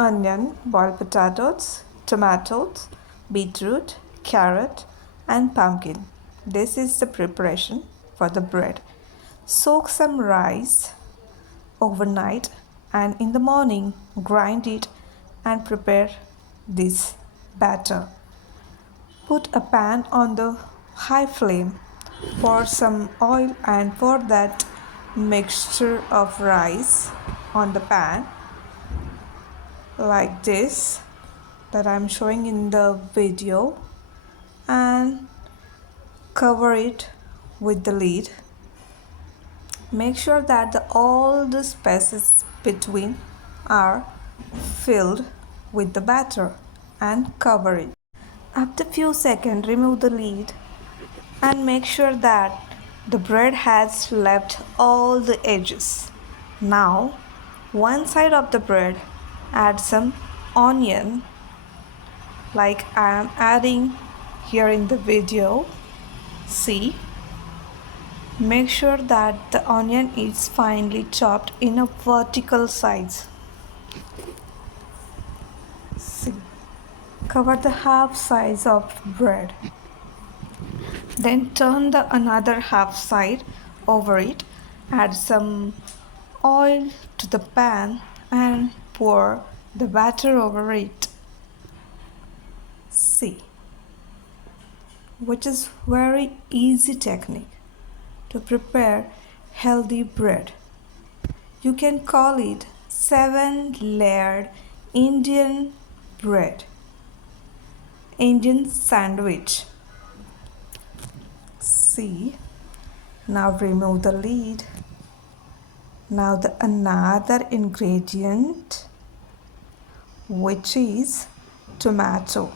onion, boiled potatoes, tomatoes, beetroot, carrot, and pumpkin. This is the preparation for the bread. Soak some rice overnight and in the morning grind it and prepare this batter. Put a pan on the high flame, pour some oil and pour that mixture of rice on the pan like this that I'm showing in the video, and cover it with the lid. Make sure that all the spaces between are filled with the batter and cover it. After few seconds, remove the lid and make sure that the bread has left all the edges. Now, one side of the bread, add some onion like I am adding here in the video. See, make sure that the onion is finely chopped in a vertical size. See, cover the half size of bread. Then turn the another half side over it. Add some oil to the pan and pour the batter over it. See, which is very easy technique to prepare healthy bread. You can call it 7-layered Indian bread, Indian sandwich. See, now remove the lid. Now the another ingredient, which is tomato.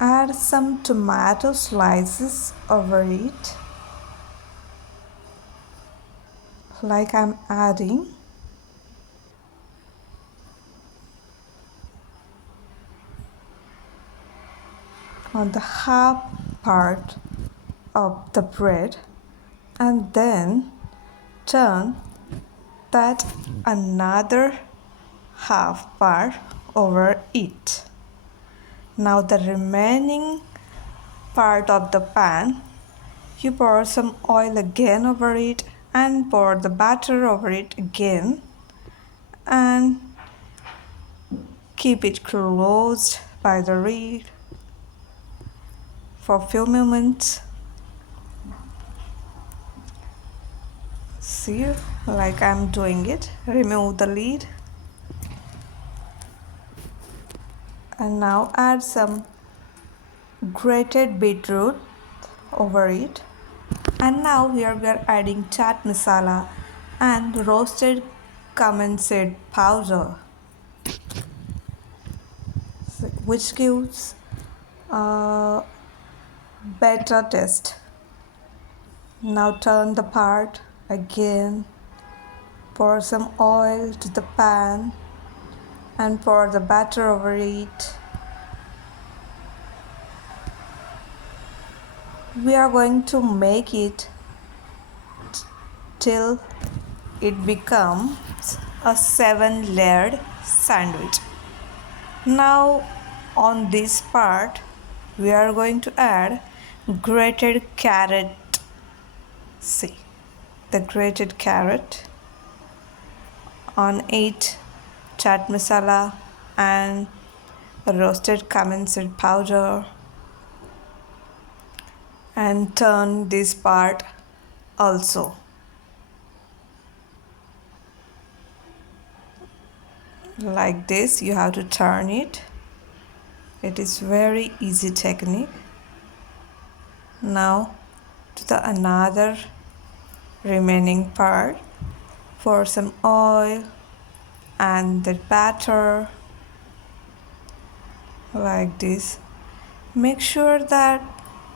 Add some tomato slices over it like I'm adding. On the half part of the bread, and then turn that another half part over it. Now the remaining part of the pan, you pour some oil again over it and pour the batter over it again and keep it closed by the lid for a few moments. See, like I'm doing it. Remove the lid and now add some grated beetroot over it. And now here we are adding chaat masala and roasted cumin seed powder, which gives a better taste. Now turn the part again, pour some oil to the pan and pour the batter over it. We are going to make it till it becomes a 7-layered sandwich. Now on this part we are going to add grated carrot. See, the grated carrot, on it chaat masala and roasted cumin seed powder, and turn this part also. Like this, you have to turn it. It is very easy technique. Now to the another remaining part, pour some oil and the batter like this. Make sure that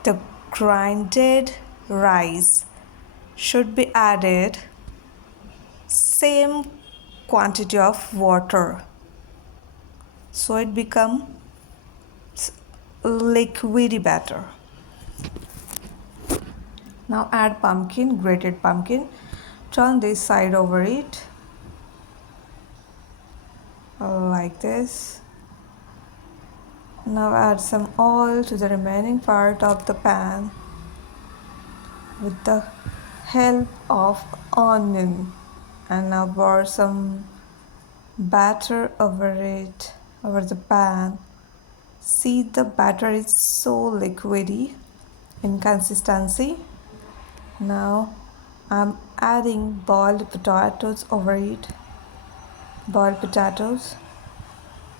the grinded rice should be added same quantity of water so it becomes liquidy batter. Now add pumpkin, grated pumpkin. Turn this side over it like this. Now add some oil to the remaining part of the pan with the help of onion, and now pour some batter over it, over the pan. See, the batter is so liquidy in consistency. Now I'm adding boiled potatoes over it, boiled potatoes,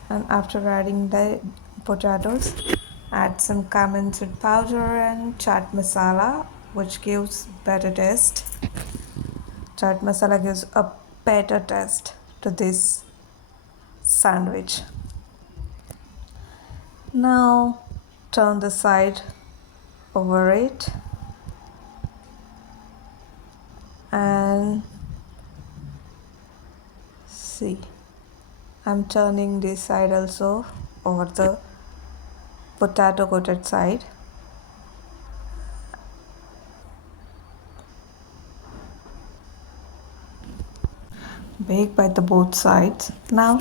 and after adding the potatoes, add some cumin seed powder and chaat masala, which gives better taste. Chaat masala gives a better taste to this sandwich. Now turn the side over it and see, I'm turning this side also over the potato coated side. Bake by the both sides. Now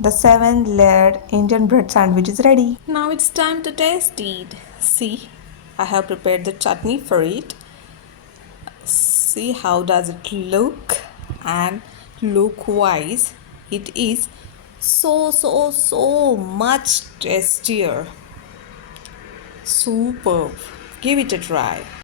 the 7-layered Indian bread sandwich is ready. Now it's time to taste it. See, I have prepared the chutney for it. See how does it look, and look wise it is so much tastier. Superb. Give it a try.